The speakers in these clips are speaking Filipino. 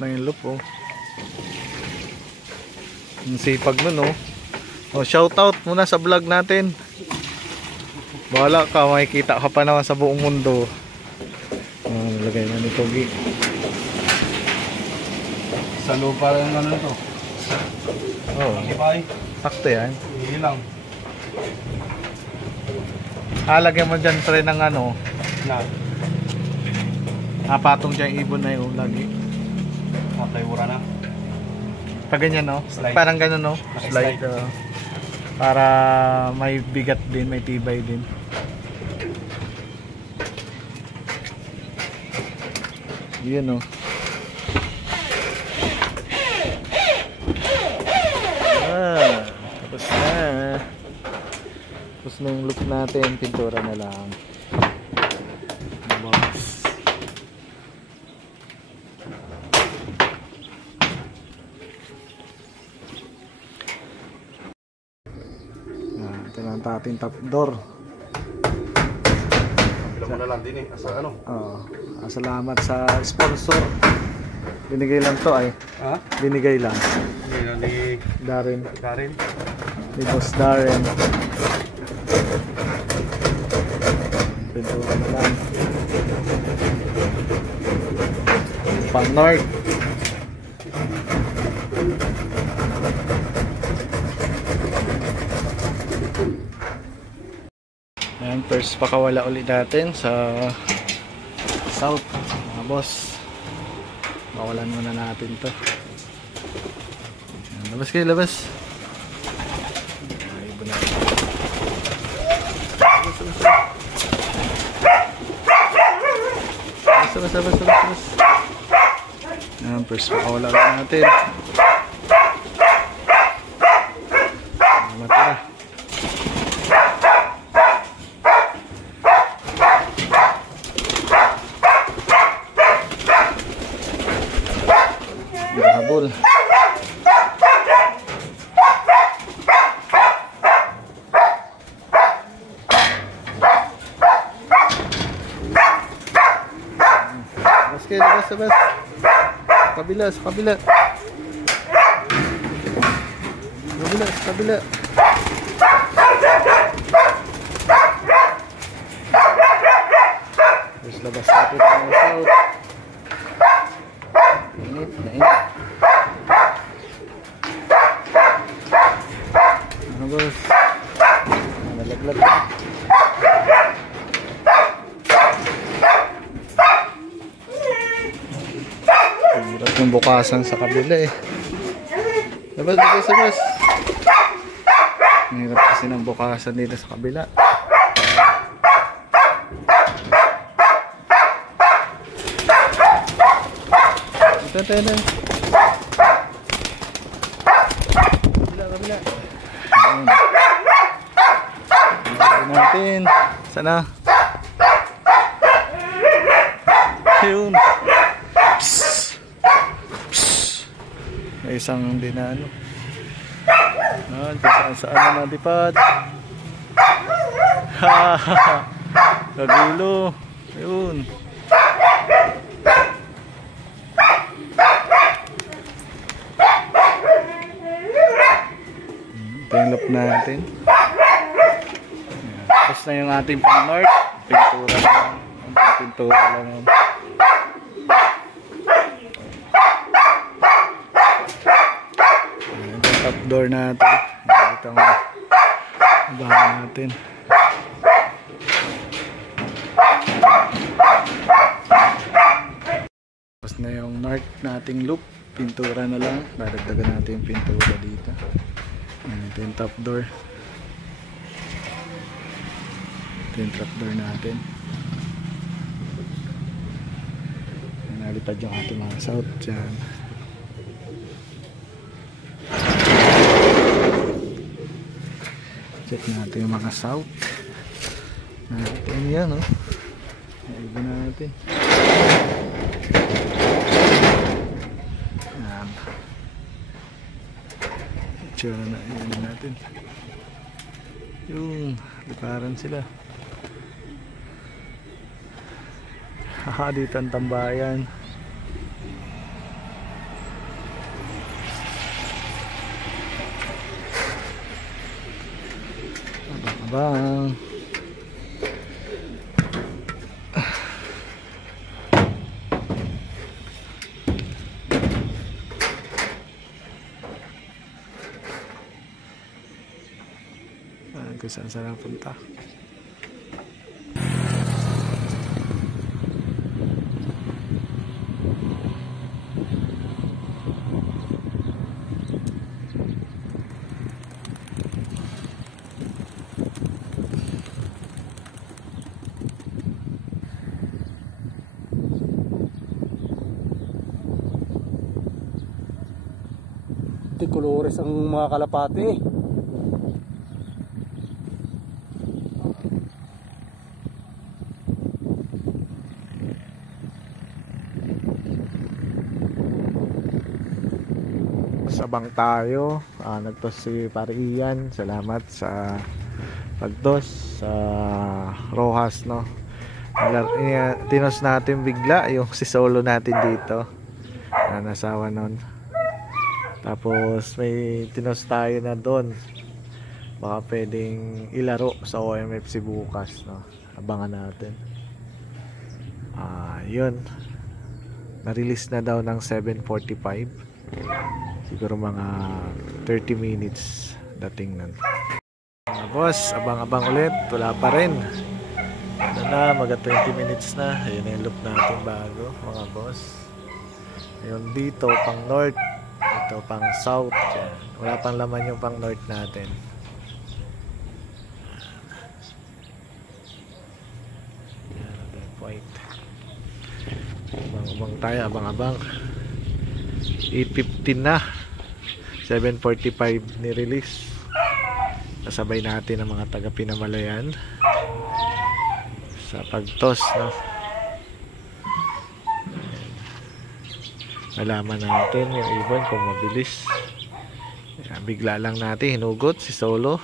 Tapos na yung loop, oh. Ang sipag nun, oh. Oh, shoutout muna sa vlog natin. Bahala ka, makikita ka pa naman sa buong mundo. Oh, nalagay na ni Pogi. Sa lupa lang ano ito. Oh, sakto yan. Hindi lang. Lagyan mo dyan pre ng ano. Na. Patong dyan ibon na yun lagi. Plywood na. Pag ganyan, no? Slide. Parang ganun, no? Slide. Para may bigat din, may tibay din. Yun, no? Tapos na. Tapos na yung look natin, pintura na lang. Ito lang ating top door. Bilang mo na lang din eh. Asa ano? Salamat sa sponsor. Binigay lang to ay. Ha? Binigay lang. Ni Darren. Darren. Ni Boss Darren. Pintura na lang. Pang North. Ayan, first pakawala ulit natin sa south, mga boss. Pawalan muna natin to. Ayan, labas kayo, labas. Ibon natin. Labas. Ayan, first pakawala ulit natin. Matira. Habol. Labas. Kabila. Terus labas natin ang south. Init. Ano boss? Nalaglag na. Hirap yung bukasan sa kabila eh. Labas. Hirap kasi ng bukasan dito sa kabila. Ito. Kabila. Ayan natin. Sana. Ayun. May isang hindi na ano. Saan na dipad. Kagulo. Ayun. Ito yung loop natin. Tapos na yung ating pang north. Pintura lang. Top door natin. Ito ang bahay natin. Tapos na yung north nating loop. Pintura na lang. Dadagdagan natin yung pintura dito. Ito yung top door. Ito yung top door natin. Nalipad yung ating mga south dyan. Check natin yung mga south natin yan, oh. Naiba natin yan. Itsura na yun natin yung likaran sila. Haha, dito ang tambayan. abang. Kung saan saan punta. Kolores ang mga kalapati. Sabang tayo. Nagtos si Pare Ian. Salamat sa pagtos sa Rojas, no. Tinos natin bigla yung si solo natin dito. Nasawa nun. Tapos may tinos tayo na doon. Baka pwedeng ilaro sa OMFC bukas, no. Abangan natin. Yun. Na-release na daw ng 7:45. Siguro mga 30 minutes dating nun. Mga boss, abang-abang ulit. Wala pa rin. Ano na, mga 20 minutes na. Ayun na yung loop natin bago, mga boss. Ayun dito, pang north. Ito pang south. Yan. Wala pang laman yung pang north natin. Yan, point. Abang-abang tayo, abang-abang. 8:15 na. 7:45 ni-release. Kasabay natin ang mga taga Pinamalayan sa pagtos, no. Malaman natin yung ibon kung mabilis. Ayan, bigla lang natin hinugot si Solo.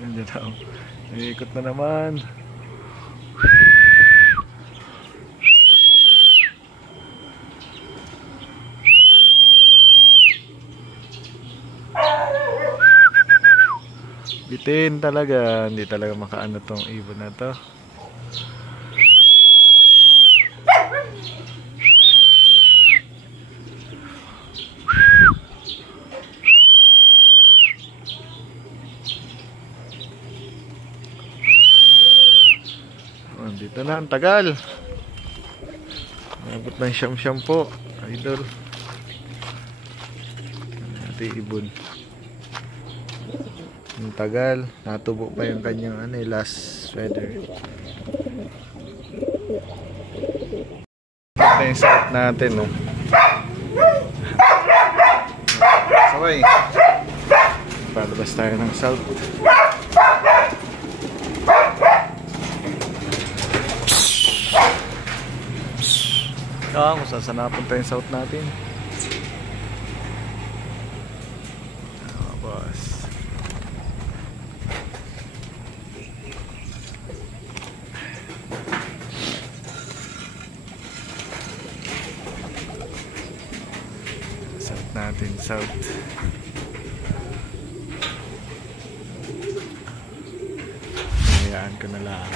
Ayan daw. Iikot na naman. Bitin talaga, hindi talaga makaano tong ibon na to. Dito na, ang tagal. Nabot ng siyam-siyam po, idol. Ito ibon. Ang tagal, natubo pa yung kanyang last sweater. Ito yung suot natin, no. Sabay. Palabas tayo ng south. Kung saan napunta yung south natin. Boss. South natin, south. Hayaan ko na lang.